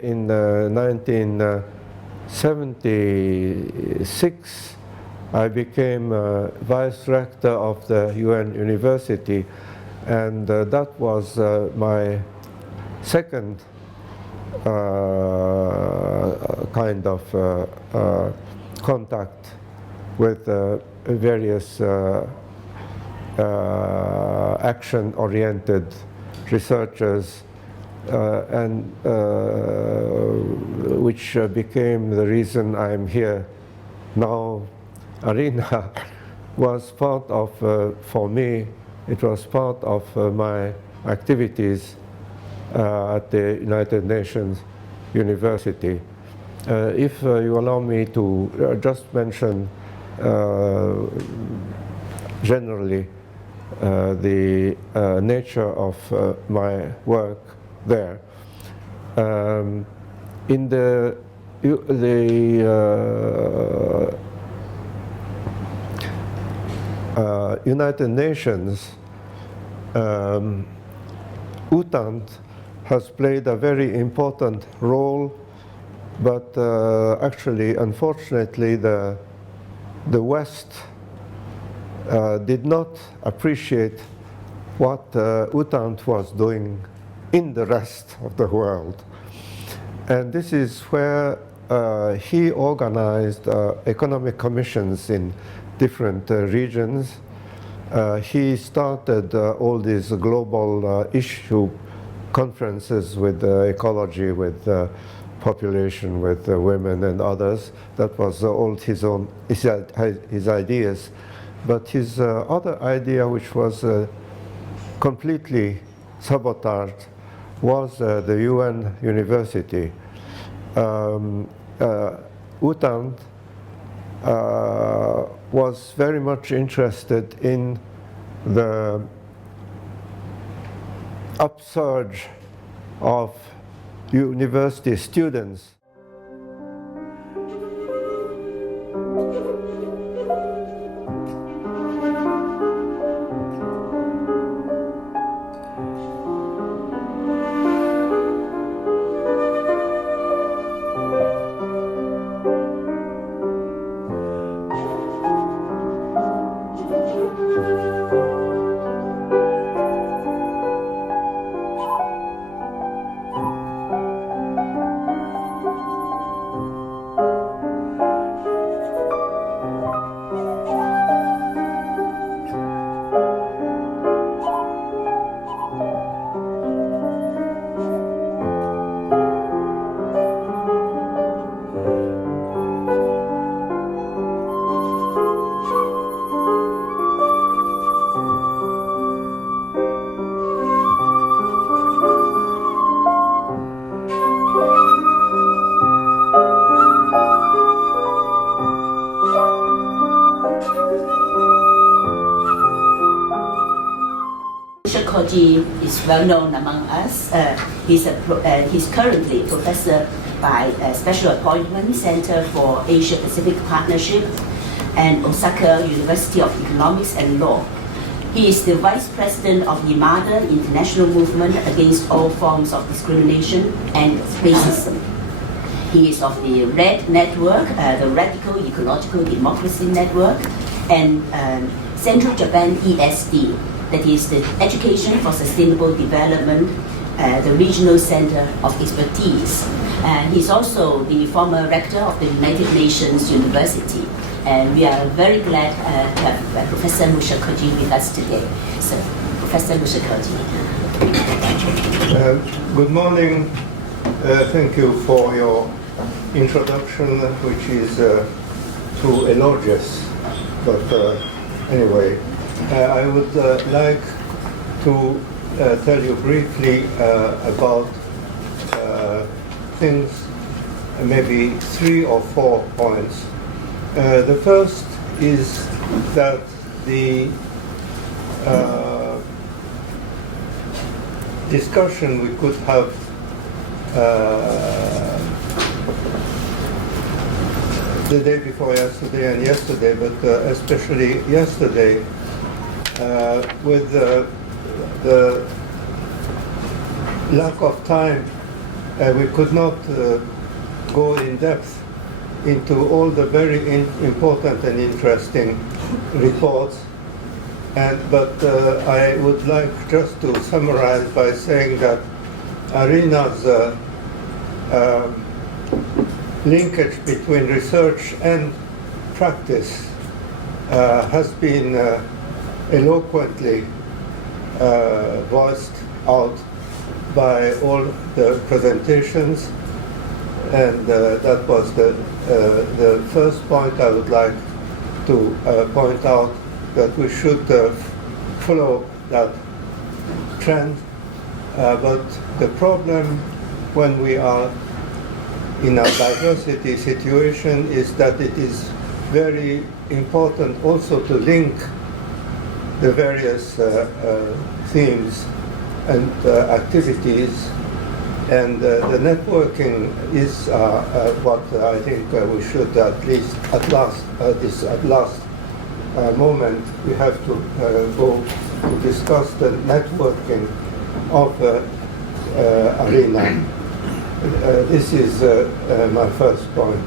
anyway, in 1976, I became vice rector of the UN University, and that was my second kind of contact with various action-oriented researchers, and which became the reason I'm here now. ARENA was part of, for me, it was part of my activities at the United Nations University. If you allow me to just mention generally the nature of my work there. In the United Nations, UTANT has played a very important role, but actually, unfortunately, the West did not appreciate what UTANT was doing in the rest of the world. And this is where he organized economic commissions in different regions. He started all these global issue conferences with ecology, with population, with women and others. That was all his ideas. But his other idea, which was completely sabotaged, was the UN University. UTANT was very much interested in the upsurge of university students. Mushakoji is well known among us. He's currently professor by Special Appointment Center for Asia Pacific Partnership and Osaka University of Economics and Law. He is the vice president of YIMADA International Movement Against All Forms of Discrimination and Racism. He is of the RED Network, the Radical Ecological Democracy Network, and Central Japan ESD, that is the Education for Sustainable Development, the Regional Center of Expertise. He's also the former rector of the United Nations University. And we are very glad to have Professor Mushakoji with us today. So, Professor Mushakoji. Good morning. Thank you for your introduction, which is too elogious. But anyway, I would like to tell you briefly about things, maybe 3 or 4 points. The first is that the discussion we could have the day before yesterday and yesterday, but especially yesterday, with the lack of time we could not go in depth into all the very important and interesting reports. But I would like just to summarize by saying that ARENA's linkage between research and practice has been eloquently voiced out by all the presentations, and that was the first point I would like to point out, that we should follow that trend. But the problem when we are in a diversity situation is that it is very important also to link the various themes and activities, and the networking is what I think we should at last moment we have to go to discuss the networking of ARENA. This is my first point.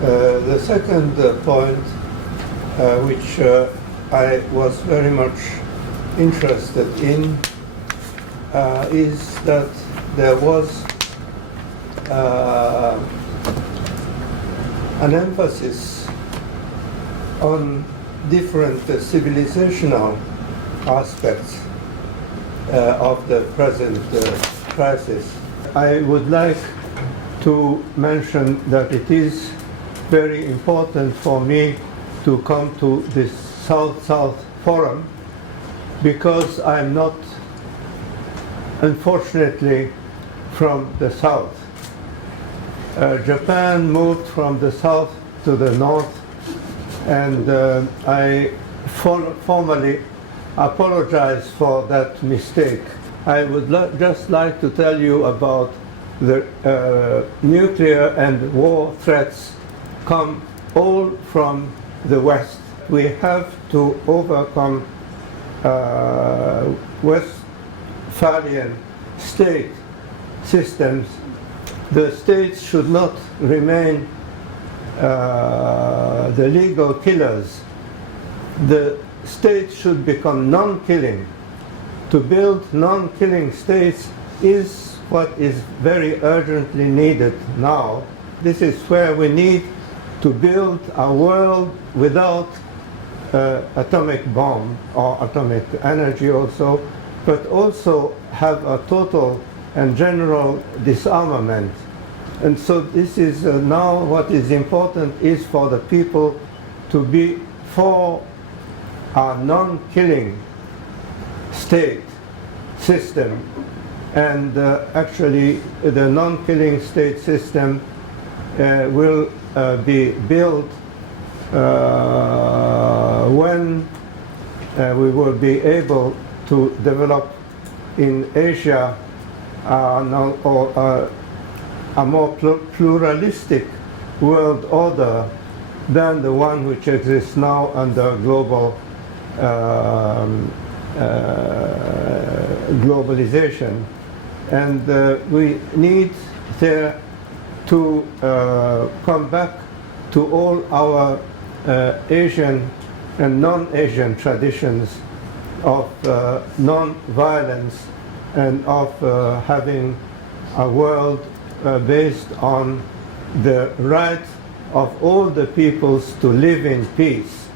The second point, which I was very much interested in, is that there was an emphasis on different civilizational aspects of the present crisis. I would like to mention that it is very important for me to come to this South-South Forum, because I'm not, unfortunately, from the South. Japan moved from the South to the North, and I formally apologize for that mistake. I would just like to tell you about the nuclear and war threats come all from the West. We have to overcome Westphalian state systems. The states should not remain the legal killers. The states should become non-killing. To build non-killing states is what is very urgently needed now. This is where we need to build a world without atomic bomb or atomic energy also, but also have a total and general disarmament. And so this is now what is important is for the people to be for a non-killing state system. And actually the non-killing state system will be built when we will be able to develop in Asia a more pluralistic world order than the one which exists now under global globalization. And we need there to come back to all our Asian and non-Asian traditions of non-violence and of having a world based on the right of all the peoples to live in peace.